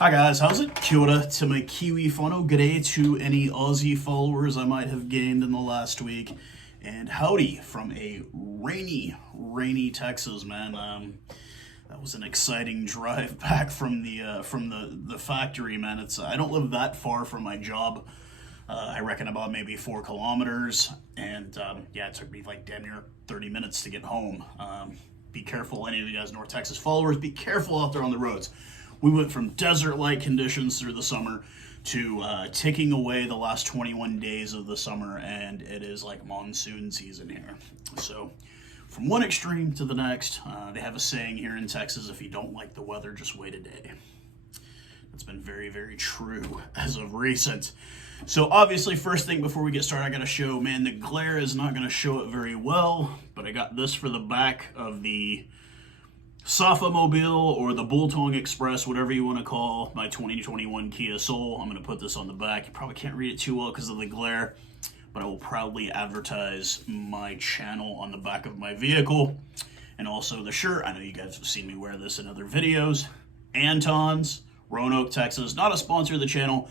Hi guys, how's it? Kia ora to my kiwi whanau, g'day to any Aussie followers I might have gained in the last week, and howdy from a rainy Texas, man. That was an exciting drive back from the factory, man. I don't live that far from my job. I reckon about maybe 4 kilometers, and yeah, it took me like damn near 30 minutes to get home. Be careful, any of you guys North Texas followers, be careful out there on the roads. We went from desert-like conditions through the summer to ticking away the last 21 days of the summer, and it is like monsoon season here. So from one extreme to the next, they have a saying here in Texas, if you don't like the weather, just wait a day. That's been very, very true as of recent. So obviously, first thing before we get started, I got to show, man, the glare is not going to show it very well, but I got this for the back of the Safa Mobile or the Bultong Express, whatever you want to call my 2021 Kia Soul. I'm going to put this on the back. You probably can't read it too well because of the glare, but I will proudly advertise my channel on the back of my vehicle. And also the shirt. I know you guys have seen me wear this in other videos. Anton's, Roanoke, Texas. Not a sponsor of the channel,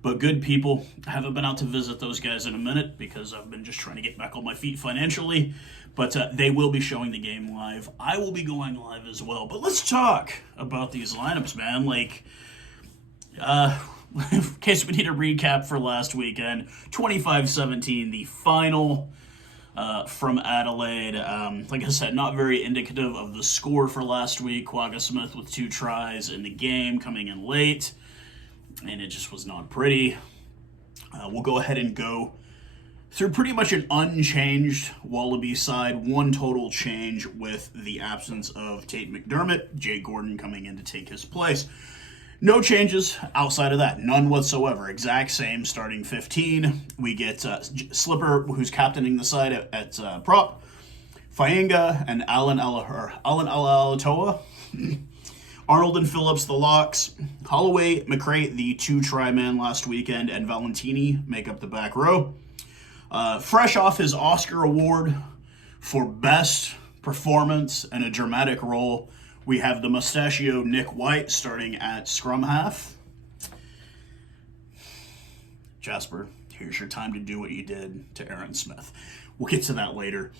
but good people. I haven't been out to visit those guys in a minute because I've been just trying to get back on my feet financially. But they will be showing the game live. I will be going live as well. But let's talk about these lineups, man. Like, in case we need a recap for last weekend, 25-17, the final from Adelaide. Like I said, not very indicative of the score for last week. Quagga Smith with 2 tries in the game, coming in late. And it just was not pretty. We'll go ahead and go through pretty much an unchanged Wallaby side, 1 total change with the absence of Tate McDermott, Jake Gordon coming in to take his place. No changes outside of that, none whatsoever. Exact same starting 15. We get Slipper, who's captaining the side at prop, Fainga and Alan Alatoa. Arnold and Phillips, the locks. Holloway, McRae, the 2-try man last weekend, and Valentini make up the back row. Fresh off his Oscar award for best performance in a dramatic role, we have the mustachio Nick White starting at scrum half. Jasper, here's your time to do what you did to Aaron Smith. We'll get to that later.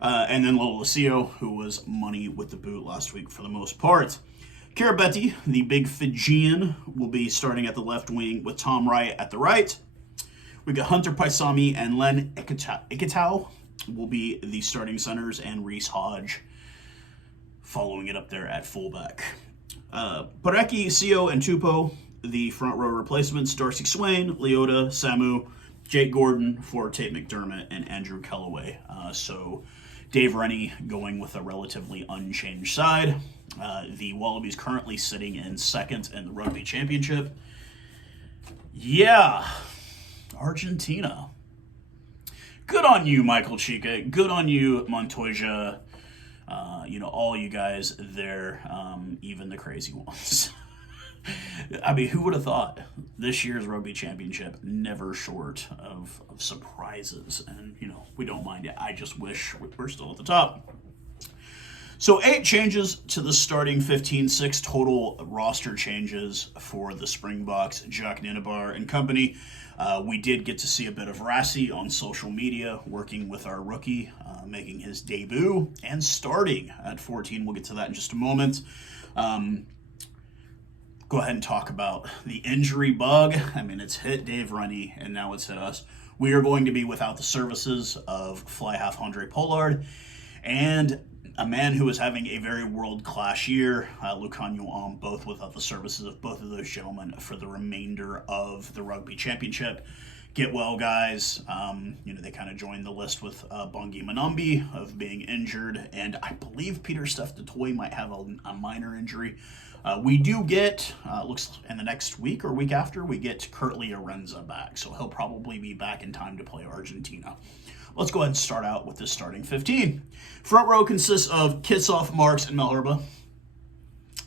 And then Lolosio, who was money with the boot last week for the most part. Kirabetti, the big Fijian, will be starting at the left wing with Tom Wright at the right. We got Hunter Paisami and Len Ikitau will be the starting centers, and Reese Hodge following it up there at fullback. Pareki, Sio, and Tupou, the front row replacements. Darcy Swain, Leota, Samu, Jake Gordon for Tate McDermott, and Andrew Kellaway. So Dave Rennie going with a relatively unchanged side. The Wallabies currently sitting in second in the Rugby Championship. Yeah. Argentina. Good on you, Michael Chica. Good on you, Montoya. All you guys there, even the crazy ones. I mean, who would have thought this year's Rugby Championship never short of surprises? And, we don't mind it. I just wish we're still at the top. So 8 changes to the starting 15, 6 total roster changes for the Springboks, Jacques Nienaber and company. We did get to see a bit of Rassi on social media working with our rookie, making his debut and starting at 14. We'll get to that in just a moment. Go ahead and talk about the injury bug. I mean, it's hit Dave Rennie, and now it's hit us. We are going to be without the services of fly half Andre Pollard and a man who is having a very world-class year, Lucan Yuam, both without the services of both of those gentlemen for the remainder of the Rugby Championship. Get well, guys. They kind of joined the list with Bongi Manambi of being injured, and I believe Peter Steph DeToy might have a minor injury. We do get, looks in the next week or week after, we get Kurtley Arenza back, so he'll probably be back in time to play Argentina. Let's go ahead and start out with this starting 15. Front row consists of Kitsoff, Marks, and Malherbe.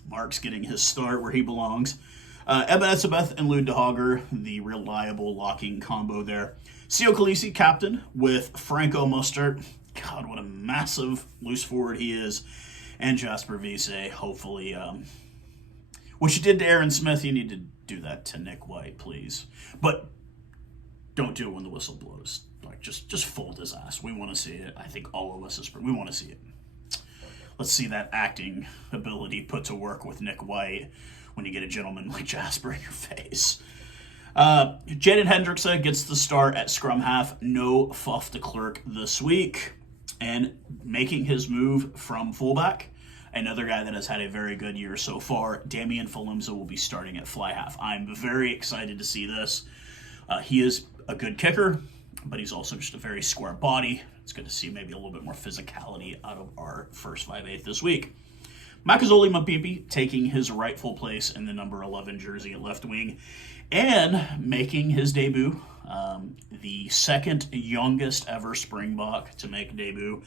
Marks getting his start where he belongs. Eben Etzebeth and Lud de Hogger, the reliable locking combo there. Sio Khaleesi, captain, with Franco Mostert. God, what a massive loose forward he is. And Jasper Wiese, hopefully What you did to Aaron Smith, you need to do that to Nick White, please. But don't do it when the whistle blows. Like, just fold his ass. We want to see it. I think all of us we want to see it. Let's see that acting ability put to work with Nick White when you get a gentleman like Jasper in your face. Jaden Hendrickson gets the start at scrum half. No Fuff de Klerk this week. And making his move from fullback, another guy that has had a very good year so far, Damian Falimza will be starting at fly half. I'm very excited to see this. He is a good kicker, but he's also just a very square body. It's good to see maybe a little bit more physicality out of our first 5/8 this week. Makazole Mapipi taking his rightful place in the number 11 jersey at left wing and making his debut. The second youngest ever Springbok to make a debut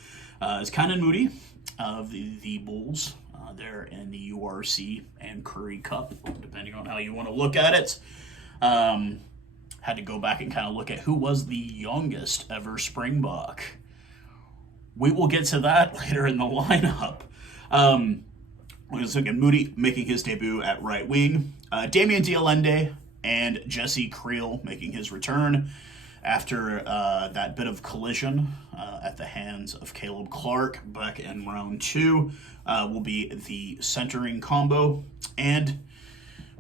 is Canan Moodie of the Bulls there in the URC and Curry Cup, depending on how you want to look at it. Had to go back and kind of look at who was the youngest ever Springbok. We will get to that later in the lineup. We're looking Moodie making his debut at right wing. Damian Dialende and Jesse Creel making his return after that bit of collision at the hands of Caleb Clark back in round 2 will be the centering combo. And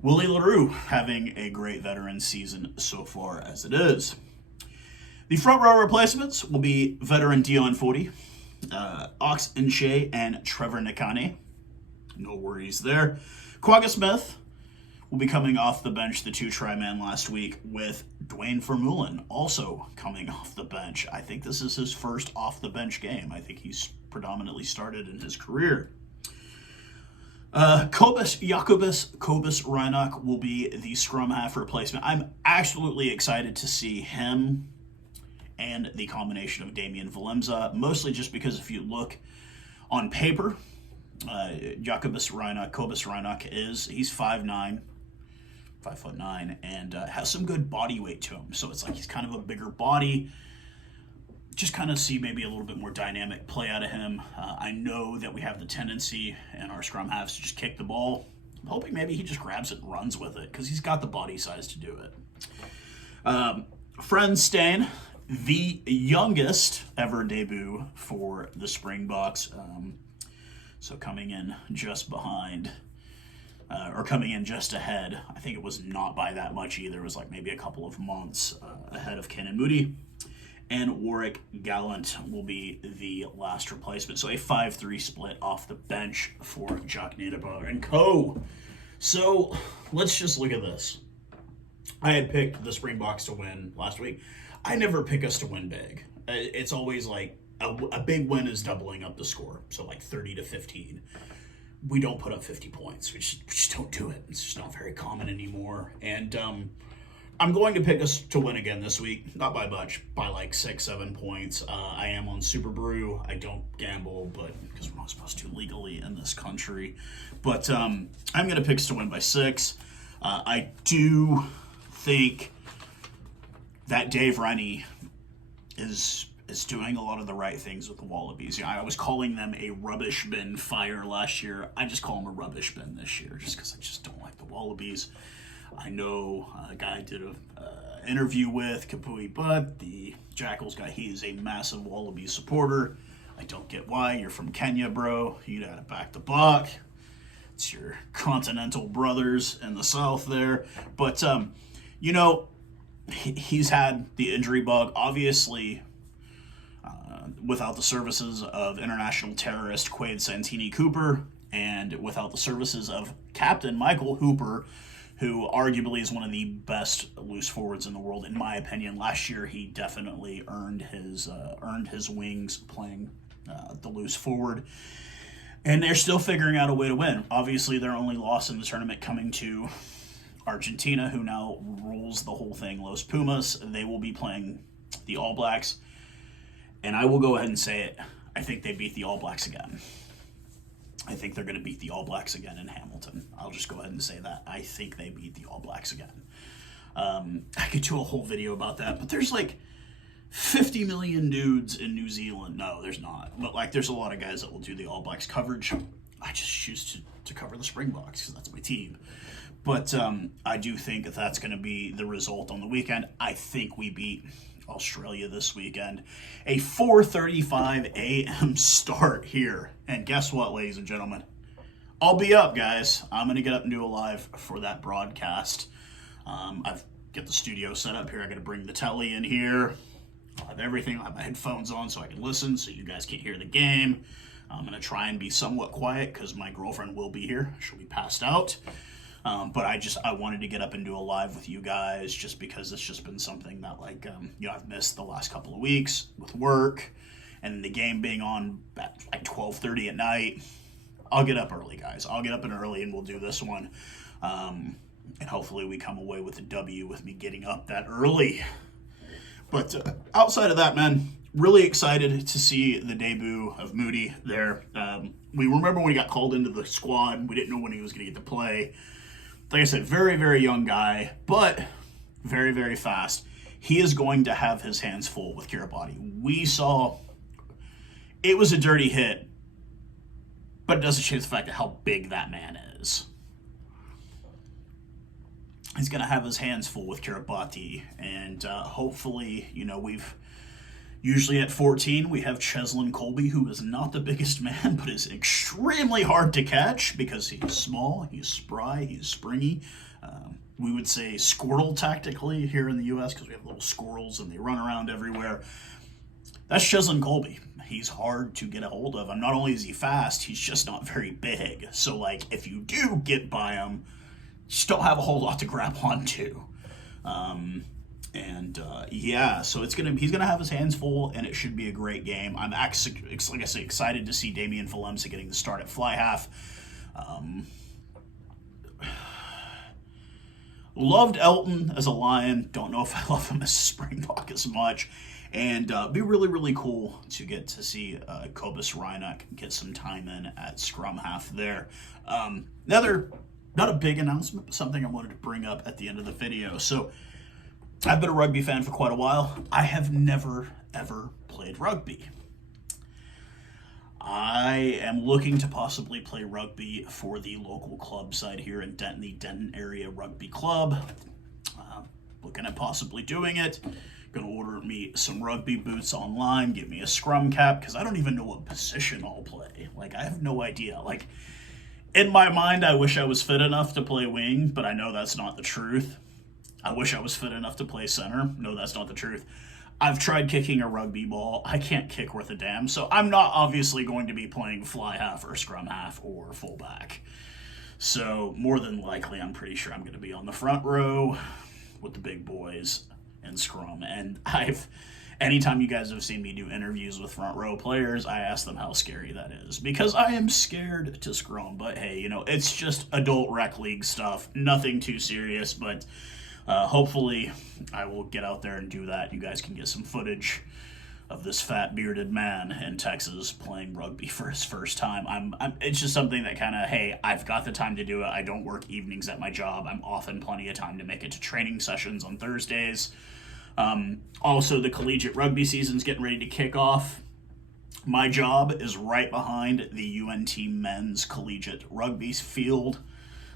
Willie LaRue having a great veteran season so far as it is. The front row replacements will be veteran Dion Fody, Ox Nche, and Trevor Nikane. No worries there. Quagga Smith will be coming off the bench, the 2-try man last week, with Dwayne Vermeulen also coming off the bench. I think this is his first off-the-bench game. I think he's predominantly started in his career. Kobus Reinach will be the scrum half replacement. I'm absolutely excited to see him and the combination of Damian Falimza, mostly just because if you look on paper, Kobus Reinach he's 5'9", 5'9", and has some good body weight to him. So it's like he's kind of a bigger body. Just kind of see maybe a little bit more dynamic play out of him. I know that we have the tendency in our scrum halves to just kick the ball. I'm hoping maybe he just grabs it and runs with it because he's got the body size to do it. Fren Stain, the youngest ever debut for the Springboks. So coming in just behind, or coming in just ahead. I think it was not by that much either. It was like maybe a couple of months ahead of Canan Moodie. And Warwick Gallant will be the last replacement. So a 5-3 split off the bench for Jacques Nienaber and co. So let's just look at this. I had picked the Springboks to win last week. I never pick us to win big. It's always like a big win is doubling up the score. So like 30-15. We don't put up 50 points. We just don't do it. It's just not very common anymore. And I'm going to pick us to win again this week. Not by much, by like 6-7 points. I am on Super Brew. I don't gamble, but because we're not supposed to legally in this country. But I'm going to pick us to win by 6. I do think that Dave Rennie is doing a lot of the right things with the Wallabies. Yeah, I was calling them a rubbish bin fire last year. I just call them a rubbish bin this year just because I just don't like the Wallabies. I know a guy I did an interview with, Kapui Butt, the Jackals guy. He is a massive Wallabies supporter. I don't get why. You're from Kenya, bro. You gotta back the buck. It's your continental brothers in the south there. But, you know, he's had the injury bug. Obviously, without the services of international terrorist Quade Santini Cooper and without the services of Captain Michael Hooper, who arguably is one of the best loose forwards in the world, in my opinion. Last year, he definitely earned his wings playing the loose forward. And they're still figuring out a way to win. Obviously, their only loss in the tournament coming to Argentina, who now rules the whole thing, Los Pumas. They will be playing the All Blacks. And I will go ahead and say it. I think they beat the All Blacks again. I think they're going to beat the All Blacks again in Hamilton. I'll just go ahead and say that. I think they beat the All Blacks again. I could do a whole video about that, but there's like 50 million dudes in New Zealand. No, there's not. But like there's a lot of guys that will do the All Blacks coverage. I just choose to cover the Springboks because that's my team. But I do think that that's going to be the result on the weekend. I think we beat Australia this weekend. A 4:35 a.m. start here. And guess what, ladies and gentlemen? I'll be up, guys. I'm going to get up and do a live for that broadcast. I've got the studio set up here. I got to bring the telly in here. I'll have everything. I'll have my headphones on so I can listen so you guys can't hear the game. I'm going to try and be somewhat quiet because my girlfriend will be here. She'll be passed out. But I wanted to get up and do a live with you guys just because it's just been something that, like, I've missed the last couple of weeks with work and the game being on at like 12:30 at night. I'll get up early, guys. I'll get up and early and we'll do this one. And hopefully we come away with a W with me getting up that early. But outside of that, man, really excited to see the debut of Moodie there. We remember when he got called into the squad. We didn't know when he was going to get to play. Like I said, very, very young guy, but very, very fast. He is going to have his hands full with Kiribati. We saw it was a dirty hit, but it doesn't change the fact of how big that man is. He's going to have his hands full with Kiribati, and hopefully, we've usually at 14, we have Cheslin Colby, who is not the biggest man, but is extremely hard to catch because he's small, he's spry, he's springy. We would say squirrel tactically here in the U.S. because we have little squirrels and they run around everywhere. That's Cheslin Colby. He's hard to get a hold of. And not only is he fast, he's just not very big. So, like, if you do get by him, you just don't have a whole lot to grab onto. So he's gonna have his hands full, and it should be a great game. I'm actually, like I say, excited to see Damian Falemsa getting the start at fly half. Loved Elton as a Lion. Don't know if I love him as a Springbok as much. And be really, really cool to get to see Kobus Reinach get some time in at scrum half there. Another, not a big announcement, but something I wanted to bring up at the end of the video. So, I've been a rugby fan for quite a while. I have never, ever played rugby. I am looking to possibly play rugby for the local club side here in Denton, the Denton Area Rugby Club. Looking at possibly doing it. Gonna order me some rugby boots online, get me a scrum cap, because I don't even know what position I'll play. Like, I have no idea. Like, in my mind, I wish I was fit enough to play wing, but I know that's not the truth. I wish I was fit enough to play center. No, that's not the truth. I've tried kicking a rugby ball. I can't kick worth a damn, so I'm not obviously going to be playing fly half or scrum half or fullback. So more than likely, I'm pretty sure I'm going to be on the front row with the big boys in scrum. And anytime you guys have seen me do interviews with front row players, I ask them how scary that is, because I am scared to scrum. But hey, it's just adult rec league stuff. Nothing too serious, but hopefully I will get out there and do that. You guys can get some footage of this fat bearded man in Texas playing rugby for his first time. It's just something that kind of, hey, I've got the time to do it. I don't work evenings at my job. I'm often plenty of time to make it to training sessions on Thursdays. Also, the collegiate rugby season's getting ready to kick off. My job is right behind the UNT men's collegiate rugby field.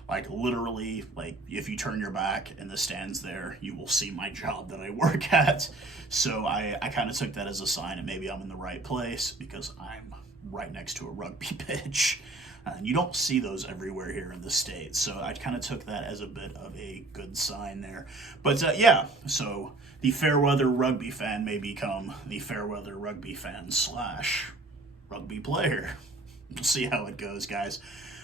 Like, literally, like, if you turn your back in the stands there, you will see my job that I work at. So I kind of took that as a sign that maybe I'm in the right place, because I'm right next to a rugby pitch. And you don't see those everywhere here in the States. So I kind of took that as a bit of a good sign there. But so the Fairweather rugby fan may become the Fairweather rugby fan / rugby player. We'll see how it goes, guys.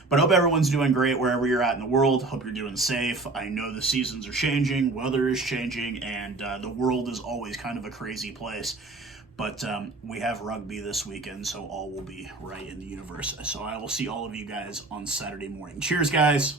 But I hope everyone's doing great wherever you're at in the world. Hope you're doing safe. I know the seasons are changing, weather is changing, and the world is always kind of a crazy place. But we have rugby this weekend, so all will be right in the universe. So I will see all of you guys on Saturday morning. Cheers, guys.